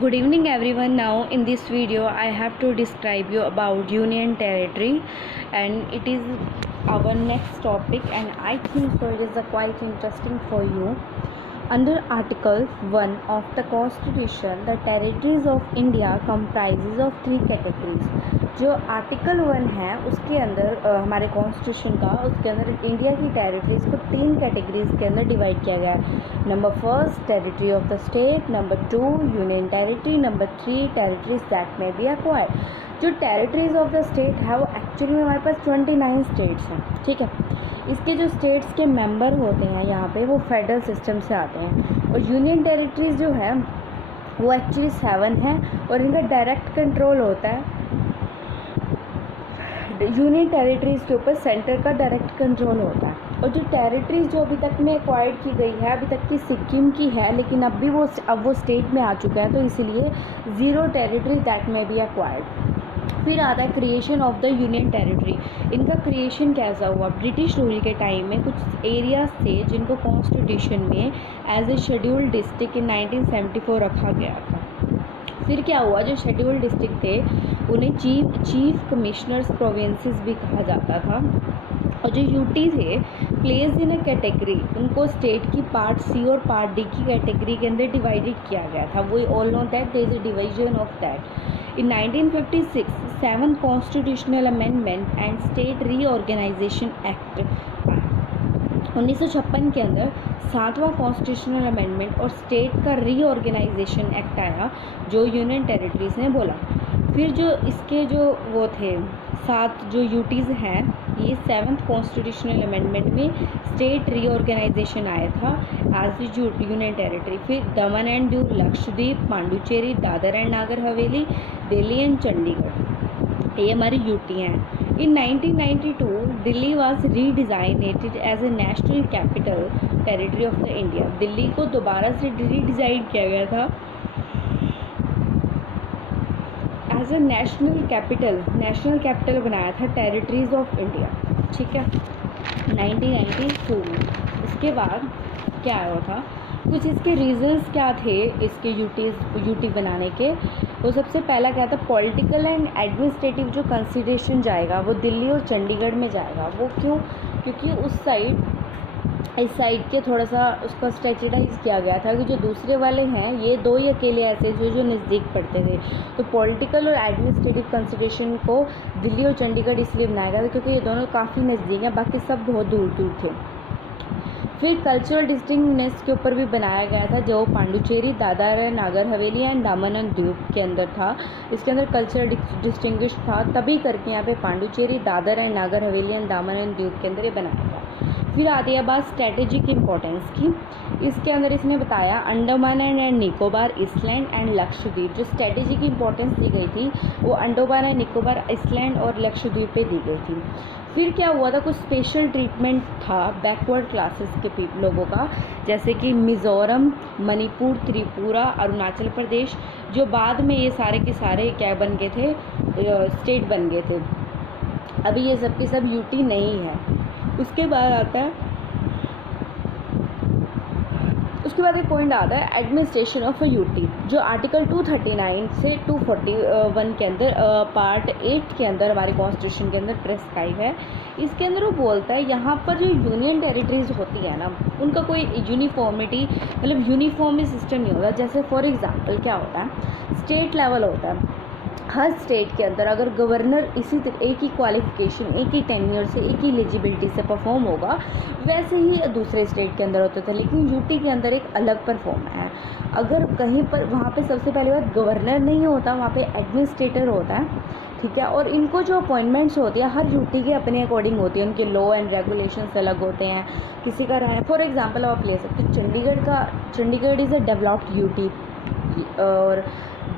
Good evening everyone. Now in this video I have to describe you about union territory, and it is our next topic, and I think so it is quite interesting for you. Under Article 1 of the Constitution, the territories of India comprises of three categories. जो article 1 है उसके अंदर हमारे constitution का, उसके अंदर India की territories को तीन कैटेगरीज के अंदर डिवाइड किया गया है. Number first territory of the state, number 2 union territory, number 3 territories that में बी एक्वायर्ड. जो टेरिटरीज ऑफ द स्टेट है वो एक्चुअली में हमारे पास 29 स्टेट्स हैं. ठीक है, इसके जो स्टेट्स के मेंबर होते हैं यहाँ पे वो फेडरल सिस्टम से आते हैं, और यूनियन टेरिटरीज जो है वो एक्चुअली 7 है, और इनका डायरेक्ट कंट्रोल होता है. यूनियन टेरिटरीज के ऊपर सेंटर का डायरेक्ट कंट्रोल होता है. और जो टेरिटरीज जो अभी तक में एक्वायर्ड की गई है, अभी तक की सिक्किम की है, लेकिन अब वो स्टेट में आ चुका है, तो इसलिए 0 टेरिटरी दैट में बी एक्वायर्ड. फिर आता है creation of the union territory. इनका क्रिएशन कैसा हुआ? ब्रिटिश रूल के टाइम में कुछ एरियाज थे जिनको कॉन्स्टिट्यूशन में as a scheduled district in 1974 रखा गया था. फिर क्या हुआ? जो शेड्यूल्ड डिस्ट्रिक्ट थे उन्हें चीफ कमिश्नर्स प्रोविंसेस भी कहा जाता था. और जो यूटी थे प्लेस इन ए कैटेगरी, उनको स्टेट की पार्ट सी और पार्ट डी की कैटेगरी के अंदर डिवाइडेड किया गया था. वो all know that there is a division of that. In 1956, 7th Constitutional Amendment and State Reorganization Act 1956 के अंदर 7वां कॉन्स्टिट्यूशनल अमेंडमेंट और स्टेट का रीऑर्गेनाइजेशन एक्ट आया, जो यूनियन टेरिटरीज ने बोला. फिर जो इसके जो वो थे 7 जो यूटीज़ हैं, ये 7th कॉन्स्टिट्यूशनल अमेंडमेंट में स्टेट रीऑर्गेनाइजेशन आया था एज यूनियन टेरिटरी. फिर Daman and Diu, Lakshadweep, Pondicherry, Dadra and Nagar Haveli, Delhi and Chandigarh, ये हमारी यूटी हैं. In 1992 Delhi was redesignated as a national capital territory of the India. Delhi को दोबारा से रीडिज़ाइन किया गया था एज ए नेशनल कैपिटल बनाया था टेरिटरीज ऑफ इंडिया. ठीक है, 1992 में. इसके बाद क्या आया था, कुछ इसके रीजंस क्या थे इसके यूटी बनाने के. तो सबसे पहला क्या था, पॉलिटिकल एंड एडमिनिस्ट्रेटिव जो कंसिडरेशन जाएगा वो दिल्ली और चंडीगढ़ में जाएगा. वो क्यों? क्योंकि इस साइड के थोड़ा सा उसका स्ट्रेटेजाइज किया गया था कि जो दूसरे वाले हैं ये दो ही अकेले ऐसे जो नज़दीक पड़ते थे. तो पॉलिटिकल और एडमिनिस्ट्रेटिव कंसिडरेशन को दिल्ली और चंडीगढ़ इसलिए बनाया गया था क्योंकि ये दोनों काफ़ी नज़दीक हैं, बाकी सब बहुत दूर दूर थे. फिर कल्चरल डिस्टिंक्टनेस के ऊपर भी बनाया गया था, जो Pondicherry, Dadra and Nagar Haveli and Daman and Diu के अंदर था. इसके अंदर कल्चरल डिस्टिंग्विश था, तभी करके यहाँ पे Pondicherry, Dadra and Nagar Haveli and Daman and Diu के अंदर ये बनाया था. फिर आती है बात स्ट्रेटेजिक इम्पोर्टेंस की. इसके अंदर इसने बताया Andaman and Nicobar island and Lakshadweep. जो स्ट्रेटेजिक इम्पोर्टेंस दी गई थी वो अंडमान एंड निकोबार आइलैंड और लक्षद्वीप पे दी गई थी. फिर क्या हुआ था, कुछ स्पेशल ट्रीटमेंट था बैकवर्ड क्लासेस के लोगों का, जैसे कि मिज़ोरम, मणिपुर, त्रिपुरा, अरुणाचल प्रदेश, जो बाद में ये सारे के सारे क्या बन गए थे, स्टेट बन गए थे. अभी ये सब की सब यूटी नहीं है. उसके बाद आता है, उसके बाद एक पॉइंट आता है एडमिनिस्ट्रेशन ऑफ अ यूटी, जो आर्टिकल 239 से 241 के अंदर पार्ट 8 के अंदर हमारे कॉन्स्टिट्यूशन के अंदर प्रेस्क्राइब है. इसके अंदर वो बोलता है यहाँ पर जो यूनियन टेरिटरीज होती है ना, उनका कोई यूनिफॉर्मिटी मतलब यूनिफॉर्म सिस्टम नहीं होता. जैसे फॉर एग्जांपल क्या होता है, स्टेट लेवल होता है. हर स्टेट के अंदर अगर गवर्नर इसी तरह एक ही क्वालिफिकेशन, एक ही टेन्योर से, एक ही एलिजिबिलिटी से परफॉर्म होगा, वैसे ही दूसरे स्टेट के अंदर होता था. लेकिन यूटी के अंदर एक अलग परफॉर्म है. अगर कहीं पर वहाँ पे सबसे पहली बात गवर्नर नहीं होता, वहाँ पे एडमिनिस्ट्रेटर होता है. ठीक है, और इनको जो अपॉइंटमेंट्स होती है हर यूटी के अपने अकॉर्डिंग होती है. उनके लॉ एंड रेगुलेशंस अलग होते हैं. किसी का रहा है, फॉर एग्जांपल आप ले सकते हो Chandigarh is a developed UT, और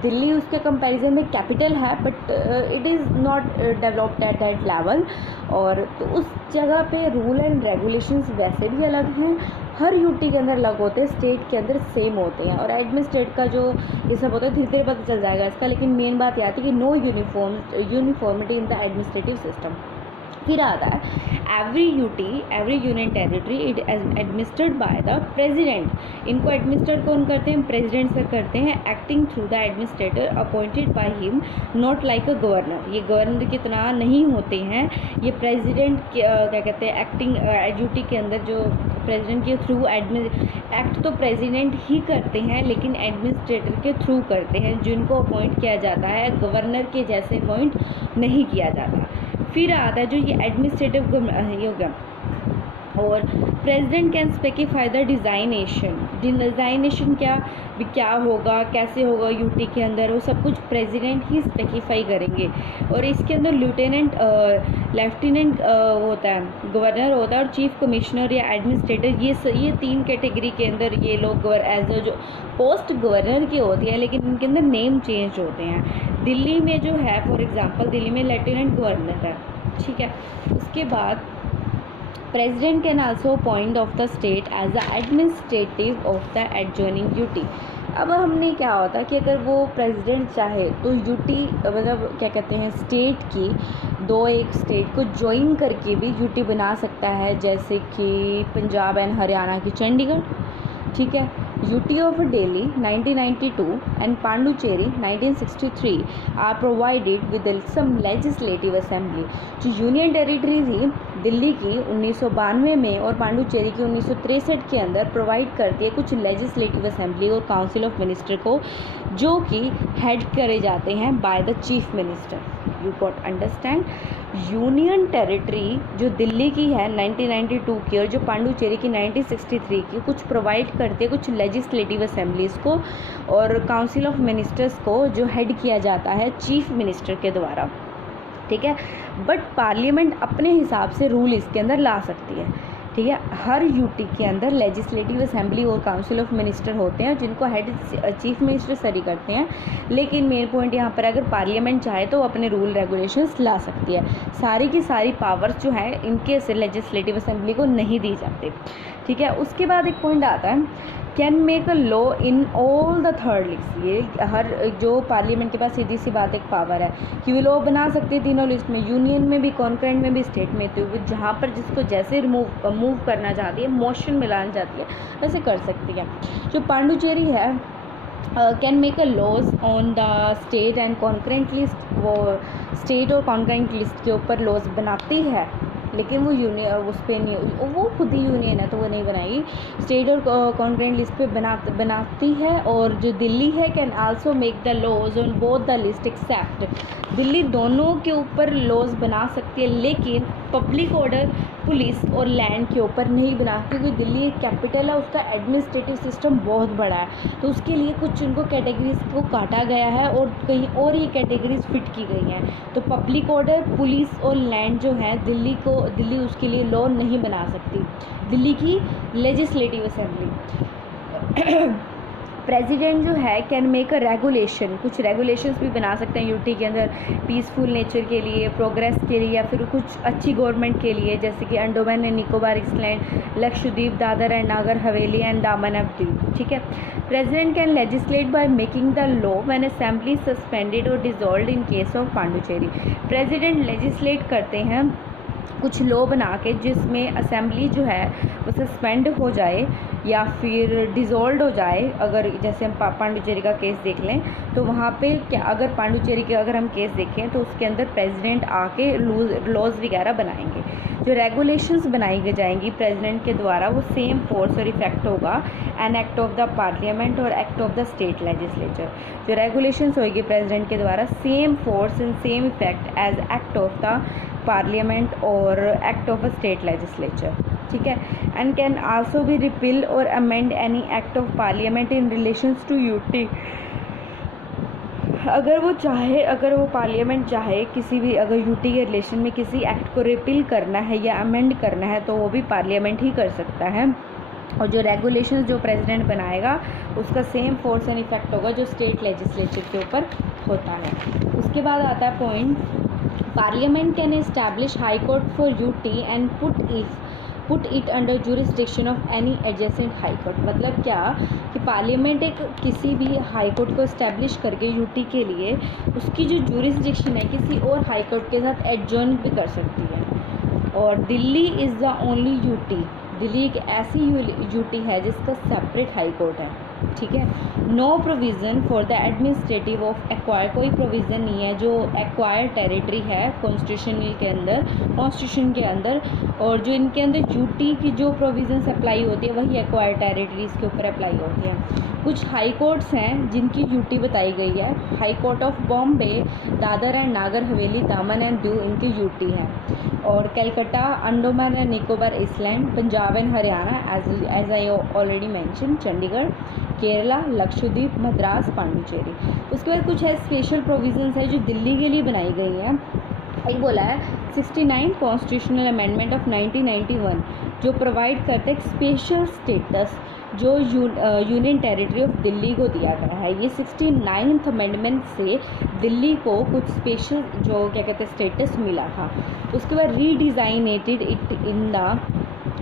दिल्ली उसके कंपैरिजन में कैपिटल है, but it is not developed at that level. और तो उस जगह पे रूल एंड रेगुलेशंस वैसे भी अलग हैं, हर यूटी के अंदर अलग होते हैं, स्टेट के अंदर सेम होते हैं. और एडमिनिस्ट्रेट का जो ये सब होता है धीरे धीरे पता चल जाएगा इसका, लेकिन मेन बात यह आती है कि no uniformity in the administrative system. फिर आता है every union territory it administered by the president. इनको एडमिनिस्टर कौन करते हैं? प्रेसिडेंट से करते हैं, acting through the administrator appointed by him, not like a governor. ये गवर्नर की तरह नहीं होते हैं, ये प्रेसिडेंट क्या कहते हैं एक्टिंग ड्यूटी के अंदर जो प्रेसिडेंट के थ्रू एक्ट तो प्रेसिडेंट ही करते हैं, लेकिन एडमिनिस्ट्रेटर के थ्रू करते हैं, जिनको अपॉइंट किया जाता है, गवर्नर के जैसे अपॉइंट नहीं किया जाता। फिर आता है जो ये एडमिनिस्ट्रेटिव ये हो गया। और प्रेसिडेंट कैन स्पेसिफाई द डिज़ाइनेशन क्या होगा, कैसे होगा यूटी के अंदर, वो सब कुछ प्रेसिडेंट ही स्पेसिफाई करेंगे। और इसके अंदर लेफ्टिनेंट होता है, गवर्नर होता है, और चीफ कमिश्नर या एडमिनिस्ट्रेटर, ये 3 कैटेगरी के अंदर ये लोग एज अ जो पोस्ट गवर्नर की होती है, लेकिन इनके अंदर नेम चेंज होते हैं। दिल्ली में जो है फॉर एग्जांपल दिल्ली में लेफ्टिनेंट गवर्नर है, ठीक है। उसके बाद president can also appoint of the state as the administrative of the adjoining duty. अब हमने क्या होता है कि अगर वो प्रेसिडेंट चाहे तो यूटी मतलब क्या कहते हैं स्टेट की एक स्टेट को ज्वाइन करके भी यूटी बना सकता है, जैसे कि पंजाब एंड हरियाणा की चंडीगढ़, ठीक है। UT of Delhi 1992 and Pondicherry 1963 are provided with some legislative assembly. जो यूनियन टेरिटरी थी दिल्ली की 1992 में और पांडुचेरी की 1963 के अंदर प्रोवाइड करती है कुछ लेजिस्लेटिव असेंबली और काउंसिल ऑफ मिनिस्टर को, जो कि हेड करे जाते हैं by the chief minister. You got understand. Union territory जो दिल्ली की है 1992 की और जो पांडुचेरी की 1963 की कुछ प्रोवाइड करती है कुछ लेजिस्लेटिव असेंबलीज़ को और काउंसिल ऑफ मिनिस्टर्स को, जो हेड किया जाता है चीफ मिनिस्टर के द्वारा, ठीक है। बट पार्लियामेंट अपने हिसाब से रूल इसके अंदर ला सकती है, ठीक है। हर यूटी के अंदर लेजिस्लेटिव असेंबली और काउंसिल ऑफ मिनिस्टर होते हैं जिनको हेड चीफ मिनिस्टर सरी करते हैं, लेकिन मेन पॉइंट यहाँ पर अगर पार्लियामेंट चाहे तो अपने रूल रेगुलेशंस ला सकती है। सारी की सारी पावर्स जो है इनके से लेजिस्लेटिव असेंबली को नहीं दी जाती, ठीक है। उसके बाद एक पॉइंट आता है can make a law in all the third list. ये हर जो पार्लियामेंट के पास सीधी सी बात एक पावर है कि वो लॉ बना सकते हैं तीनों लिस्ट में, यूनियन में भी, कॉन्करेंट में भी, स्टेट में, तो जहाँ पर जिसको जैसे मूव करना चाहती है, मोशन मिलाना चाहती है, वैसे कर सकती है। जो पांडुचेरी है can make a laws on the state and concurrent list, वो स्टेट और कॉन्करेंट लिस्ट के ऊपर लॉज बनाती है, लेकिन वो यूनियन उस पर नहीं, वो खुद ही यूनियन है तो वो नहीं बनाएगी। स्टेट और कॉन्करेंट लिस्ट पे बनाती है। और जो दिल्ली है can also make the laws on both the list except. Delhi दोनों के ऊपर लॉज बना सकती है, लेकिन पब्लिक ऑर्डर, पुलिस और लैंड के ऊपर नहीं बना, क्योंकि दिल्ली एक कैपिटल है, उसका एडमिनिस्ट्रेटिव सिस्टम बहुत बड़ा है, तो उसके लिए कुछ उनको कैटेगरीज को काटा गया है और कहीं और ये कैटेगरीज फिट की गई हैं। तो पब्लिक ऑर्डर, पुलिस और लैंड जो है दिल्ली उसके लिए लॉ नहीं बना सकती, दिल्ली की लेजिस्लेटिव असेंबली। प्रेसिडेंट जो है कैन मेक अ रेगुलेशन, कुछ रेगुलेशंस भी बना सकते हैं यूटी के अंदर, पीसफुल नेचर के लिए, प्रोग्रेस के लिए, या फिर कुछ अच्छी गवर्नमेंट के लिए, जैसे कि Andaman and Nicobar island, Lakshadweep, Dadra and Nagar Haveli and Daman and Diu, ठीक है। President can legislate by making the law when assembly suspended और dissolved in case of Pondicherry. President legislate करते हैं कुछ लॉ बना के जिसमें असेंबली जो है वो सस्पेंड हो जाए या फिर डिज़ोल्व हो जाए। अगर जैसे हम पांडुचेरी का केस देख लें तो वहाँ पे क्या, अगर पांडुचेरी के अगर हम केस देखें तो उसके अंदर प्रेसिडेंट आके लॉज वगैरह बनाएंगे। जो रेगुलेशंस बनाई जाएंगी प्रेसिडेंट के द्वारा वो सेम फोर्स और इफेक्ट होगा an act of the parliament और act of the state legislature. जो रेगुलेशंस होगी प्रेसिडेंट के द्वारा same force and same effect as act of the parliament और act of a state legislature, ठीक है। And can also be repeal और amend any act of parliament in relations to UT. अगर वो parliament चाहे किसी भी, अगर यूटी के रिलेशन में किसी एक्ट को रिपील करना है या अमेंड करना है तो वो भी पार्लियामेंट ही कर सकता है। और जो रेगुलेशंस जो प्रेसिडेंट बनाएगा उसका सेम फोर्स एंड इफेक्ट होगा जो स्टेट लेजिस्लेचर के ऊपर होता है। उसके बाद आता है point, parliament can establish high court for UT and put it under jurisdiction of any adjacent high court. मतलब क्या कि पार्लियामेंट एक किसी भी हाई कोर्ट को इस्टेब्लिश करके यूटी के लिए उसकी जो जुरिस्डिक्शन है किसी और हाई कोर्ट के साथ एडजॉइन भी कर सकती है, और Delhi is the only UT, Delhi एक ऐसी यूटी है जिसका सेपरेट हाई कोर्ट है, ठीक है। No provision for the administrative of acquire, कोई प्रोविज़न नहीं है जो एक्वायर टेरिटरी है कॉन्स्टिट्यूशन के अंदर, और जो इनके अंदर यूटी की जो प्रोविज़न्स अप्लाई होती है वही एक्वायर टेरिटरीज़ के ऊपर अप्लाई होती है। कुछ हाई कोर्ट्स हैं जिनकी यूटी बताई गई है, high court of Bombay, Dadra and Nagar Haveli, Daman and Diu इनकी यूटी है, और Calcutta, Andaman and Nicobar island, Punjab and Haryana as I already mention, Chandigarh, Kerala, Lakshadweep, Madras, Pondicherry. उसके बाद कुछ है स्पेशल प्रोविजंस है जो दिल्ली के लिए बनाई गई हैं। एक बोला है 69 कॉन्स्टिट्यूशनल अमेंडमेंट ऑफ 1991 जो प्रोवाइड करते हैं स्पेशल स्टेटस जो यूनियन टेरिटरी ऑफ दिल्ली को दिया गया है। ये 69th अमेंडमेंट से दिल्ली को कुछ स्पेशल जो क्या कहते हैं स्टेटस मिला था। उसके बाद redesignated it in the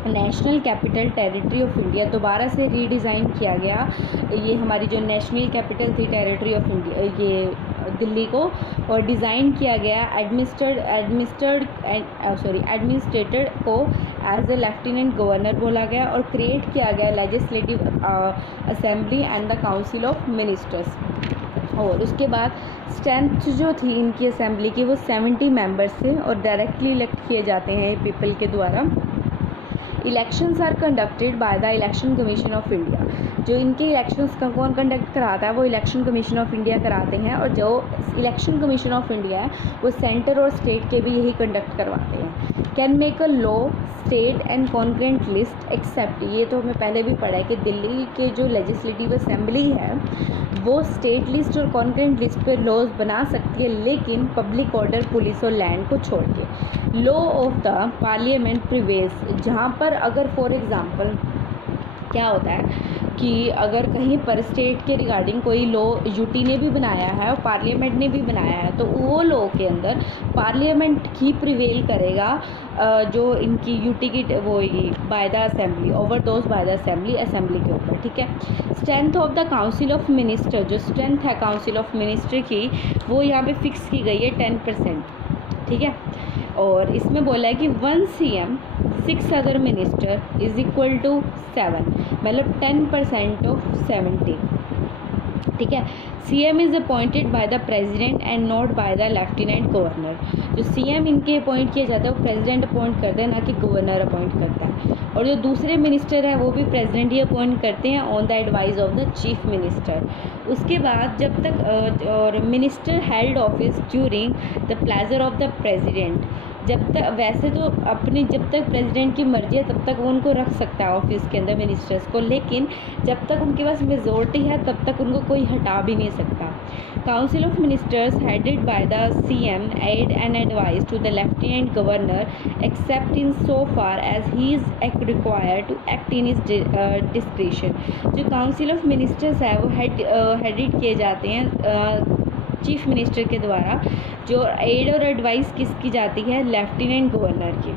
national capital territory of India, दोबारा से रीडिज़ाइन किया गया ये हमारी जो नेशनल कैपिटल थी टेरिटरी ऑफ इंडिया ये दिल्ली को, और डिज़ाइन किया गया एडमिनिस्ट्रेटेड को एज ए लेफ्टिनेंट गवर्नर बोला गया, और क्रिएट किया गया legislative assembly and the council of ministers. और उसके बाद स्ट्रेंथ जो थी इनकी असेंबली की वो 70 मेंबर्स थे और डायरेक्टली इलेक्ट किए जाते हैं पीपल के द्वारा। Elections are conducted by the election commission of India, जो इनके इलेक्शंस का कौन कंडक्ट कराता है वो इलेक्शन कमीशन ऑफ इंडिया कराते हैं, और जो इलेक्शन कमीशन ऑफ इंडिया है वो सेंटर और स्टेट के भी यही कंडक्ट करवाते हैं। Can make a law state and concurrent list except, ये तो हमें पहले भी पढ़ा है कि दिल्ली के जो लेजिस्लेटिव असेंबली है वो स्टेट लिस्ट और कॉन्करेंट लिस्ट पे लॉज बना सकती है, लेकिन पब्लिक ऑर्डर, पुलिस और लैंड को छोड़ के। Law of the parliament prevails, जहाँ पर अगर फॉर एग्जांपल क्या होता है कि अगर कहीं पर स्टेट के रिगार्डिंग कोई लॉ यूटी ने भी बनाया है और पार्लियामेंट ने भी बनाया है तो वो लॉ के अंदर पार्लियामेंट ही प्रिवेल करेगा जो इनकी यूटी की वो by the assembly over those by the assembly के ऊपर, ठीक है। Strength of the council of minister, जो स्ट्रेंथ है काउंसिल ऑफ मिनिस्टर की वो यहाँ पे फिक्स की गई है 10%, ठीक है। और इसमें बोला है कि 1 CM 6 other minister is equal to 7, मतलब 10% ऑफ 70, ठीक है। CM is appointed by the president and not by the lieutenant governor, जो CM इनके अपॉइंट किया जाता है वो प्रेसिडेंट अपॉइंट करते हैं, ना कि गवर्नर अपॉइंट करता है। और जो दूसरे मिनिस्टर है वो भी प्रेसिडेंट ही अपॉइंट करते हैं on the advice of the chief minister. उसके बाद जब तक और minister held office during the pleasure of the president, जब तक वैसे तो अपनी जब तक प्रेसिडेंट की मर्जी है तब तक वो उनको रख सकता है ऑफिस के अंदर मिनिस्टर्स को, लेकिन जब तक उनके पास मेजोरिटी है तब तक उनको कोई हटा भी नहीं सकता। Council of ministers headed by the CM aid and advice to the lieutenant governor except in so far as he is required to act in his discretion. जो काउंसिल ऑफ मिनिस्टर्स है वो हेडेड किए जाते हैं chief minister के द्वारा, जो add और एडवाइस किसकी जाती है लेफ्टिनेंट गवर्नर की,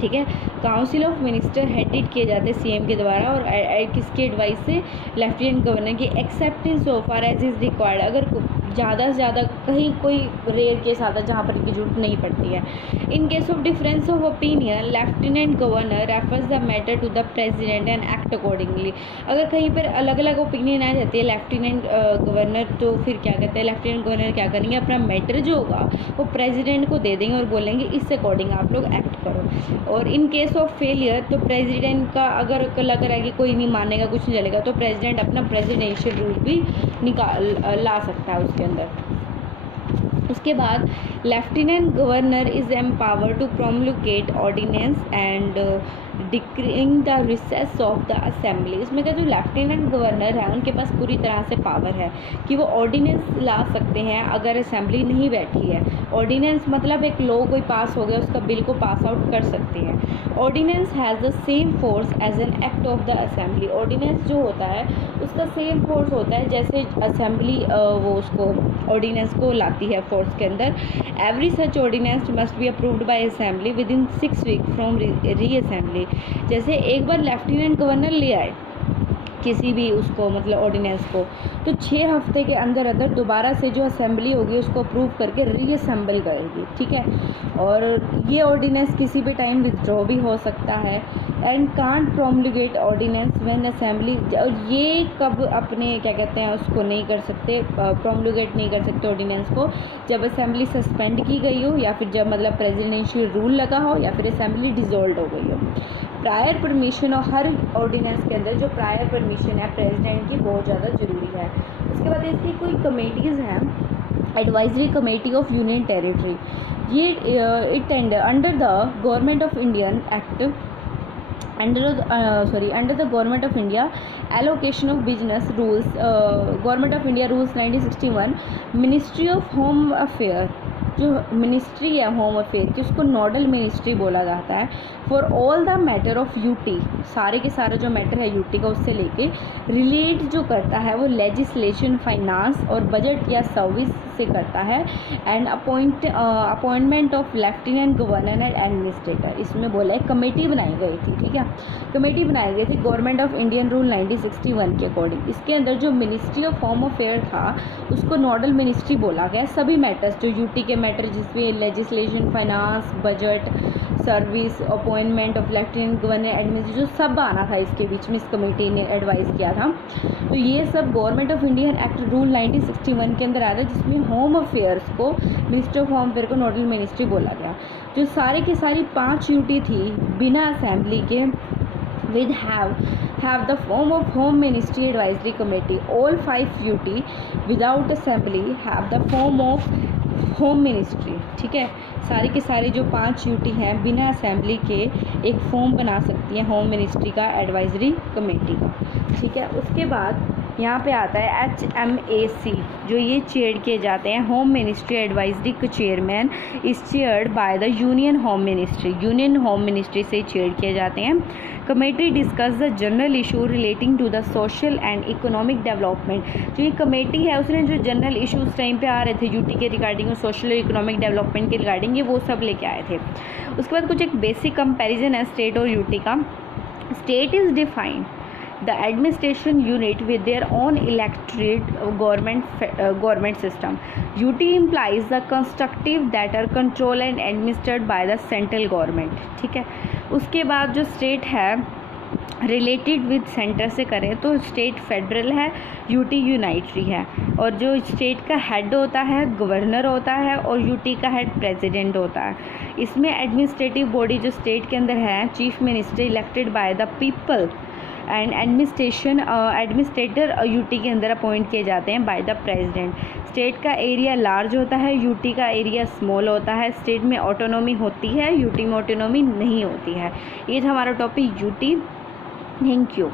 ठीक है। काउंसिल ऑफ मिनिस्टर हेडेड किए जाते हैं CM के द्वारा और किसकी एडवाइस से लेफ्टिनेंट गवर्नर की, except in so far as is required, अगर ज़्यादा से ज़्यादा कहीं कोई रेयर केस आता है जहाँ पर इनकी जरूरत नहीं पड़ती है। In case of difference of opinion lieutenant governor refers the matter to the president and act accordingly, अगर कहीं पर अलग अलग ओपिनियन आ जाती है लेफ्टिनेंट गवर्नर तो फिर क्या कहते हैं लेफ्टिनेंट गवर्नर क्या करेंगे, अपना मैटर जो होगा वो प्रेसिडेंट को दे देंगे और बोलेंगे इस अकॉर्डिंग आप लोग एक्ट करो। और इन केस ऑफ फेलियर तो प्रेसिडेंट का अगर लग रहा है कि कोई नहीं मानेगा कुछ नहीं चलेगा तो प्रेसिडेंट अपना प्रेसिडेंशियल रूल भी ला सकता है उसके अंदर। उसके बाद lieutenant governor is empower to promulgate ordinance and decreeing the recess of the assembly. इसमें क्या जो लेफ्टिनेंट गवर्नर है उनके पास पूरी तरह से पावर है कि वो ऑर्डिनेंस ला सकते हैं अगर असेंबली नहीं बैठी है। ऑर्डिनेंस मतलब एक लॉ कोई पास हो गया उसका बिल को पास आउट कर सकते हैं। Ordinance has the same force as an act of the assembly. Ordinance जो होता है उसका सेम फोर्स होता है जैसे असेंबली वो उसको ऑर्डिनेंस को लाती है फोर्स के अंदर। Every such ordinance must be approved by assembly within 6 week from reassembly. जैसे एक बार लेफ्टिनेंट गवर्नर ले आए, किसी भी उसको मतलब ऑर्डिनेंस को, तो 6 हफ्ते के अंदर अंदर दोबारा से जो असेंबली होगी उसको अप्रूव करके रीअसेंबल करेगी, ठीक है। और ये ऑर्डिनेंस किसी भी टाइम विथड्रॉ भी हो सकता है। And can't promulgate ordinance when assembly, और ये कब अपने क्या कहते हैं उसको नहीं कर सकते, प्रोमुलगेट नहीं कर सकते ऑर्डिनेंस को, जब असेंबली सस्पेंड की गई हो, या फिर जब मतलब प्रेसिडेंशियल रूल लगा हो, या फिर असेंबली डिसॉल्व हो गई हो। प्रायर परमिशन, और हर ऑर्डिनेंस के अंदर जो प्रायर परमिशन है प्रेसिडेंट की बहुत ज़्यादा ज़रूरी है। उसके बाद इसकी कोई कमेटीज़ हैं, advisory committee of union territory, ये it under the government of Indian act, under the government of India allocation of business rules, government of India rules 1961, ministry of home affair, जो मिनिस्ट्री है home affair की उसको nodal ministry बोला जाता है। For all the matter of UT, सारे के सारे जो मैटर है यूटी का उससे लेके रिलेट जो करता है वो लेजिस्लेशन, फाइनेंस और बजट या सर्विस से करता है। And appointment of lieutenant governor and administrator, इसमें बोला है कमेटी बनाई गई थी, ठीक है, कमेटी बनाई गई थी गवर्नमेंट ऑफ इंडियन रूल 1961 के अकॉर्डिंग। इसके अंदर जो मिनिस्ट्री ऑफ होम अफेयर था उसको नोडल मिनिस्ट्री बोला गया। सभी मैटर्स जो यूटी के मैटर जिसमें legislation, finance, budget, service, appointment of lieutenant governor, administration, जो सब आना था इसके बीच में, इस कमेटी ने एडवाइस किया था। तो ये सब government of Indian act rule 1961 के अंदर आया था, जिसमें होम अफेयर्स को, मिनिस्ट्री ऑफ होम अफेयर को नोडल मिनिस्ट्री बोला गया। जो सारे की सारी 5 यूटी थी बिना असेंबली के, with have the form of home ministry advisory committee. All 5 UT without assembly have the form of home ministry, ठीक है। सारे के सारे जो 5 यूटी हैं बिना असेंबली के एक फॉर्म बना सकती हैं होम मिनिस्ट्री का, एडवाइजरी कमेटी का, ठीक है। उसके बाद यहाँ पे आता है HMAC, जो ये चेयर किए जाते हैं होम मिनिस्ट्री एडवाइजरी का chairman is chaired by the union home ministry, union home ministry से चेयर किए जाते हैं। Committee discuss the general issue relating to the social and economic development, जो ये कमेटी है उसने जो जनरल इशूज़ टाइम पे आ रहे थे यूटी के रिगार्डिंग और सोशल और इकोनॉमिक डेवलपमेंट के रिगार्डिंग, ये वो सब लेके आए थे। उसके बाद कुछ एक बेसिक कंपैरिजन है स्टेट और यूटी का। State is defined the administration unit with their own elected government system. UT implies the constructive that are controlled and administered by the central government, ठीक है। उसके बाद जो स्टेट है रिलेटेड विद सेंटर से करें तो स्टेट फेडरल है, यूटी यूनाइटरी है, और जो स्टेट का हेड होता है गवर्नर होता है और यूटी का हेड प्रेसिडेंट होता है। इसमें एडमिनिस्ट्रेटिव बॉडी जो स्टेट के अंदर है, chief minister elected by the people and administrator UT के अंदर अपॉइंट किए जाते हैं बाय द प्रेसिडेंट। स्टेट का एरिया लार्ज होता है, यूटी का एरिया स्मॉल होता है। स्टेट में ऑटोनॉमी होती है, यूटी में ऑटोनॉमी नहीं होती है। ये था हमारा टॉपिक यूटी। Thank you.